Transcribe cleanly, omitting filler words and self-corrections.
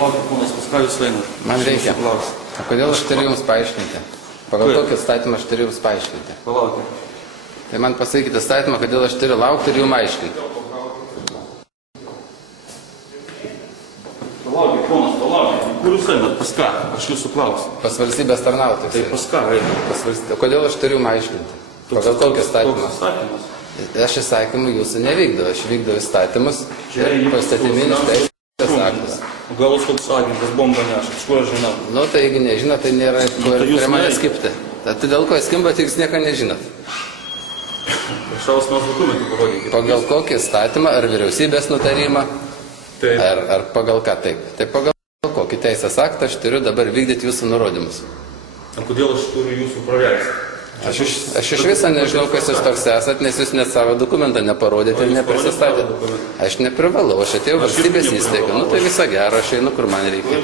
Palaukit, ponas, pas ką jūs einat? Man reikia. O kodėl aš turiu jums paaiškinti? Pagal kokį įstatymą aš turiu jums paaiškinti? Palaukit. Tai man pasakykite įstatymą, kodėl aš turiu laukti ir jums aiškinti. Palaukit, ponas, palaukit. Kur jūs einat? Pas ką? Aš jūsų klausiu. Pas valstybės tarnautojus. Tai pas ką einat? Kodėl aš turiu jums aiškinti? Pagal kokį įstatymą? Toks įstatymas. Aš įstatymų jūsų nevykdau. Aš vykdau įstatymus ir pastatyminius teisės aktus. Gal jūs koks agentas bombą neša? Iš kur aš žinau? Nu, tai jeigu nežinot, tai nėra ko ir prie manęs skipti. Tai dėl ko skimba, tai jūs nieko nežinot. Prašaus nors dokumentų parodykite. Pagal kokį įstatymą, ar vyriausybės nutarimą, Taip. ar pagal ką taip. Tai pagal kokį teisės aktą aš turiu dabar vykdyti jūsų nurodymus. O kodėl aš turiu jūsų praversti? Aš iš viso nežinau, kas jūs toks esat, nes jūs net savo dokumentą neparodėte ir neprisistatėte. Aš neprivalau, aš atėjau valstybės įstaigą. Nu tai visą gerą, aš einu, kur man reikia.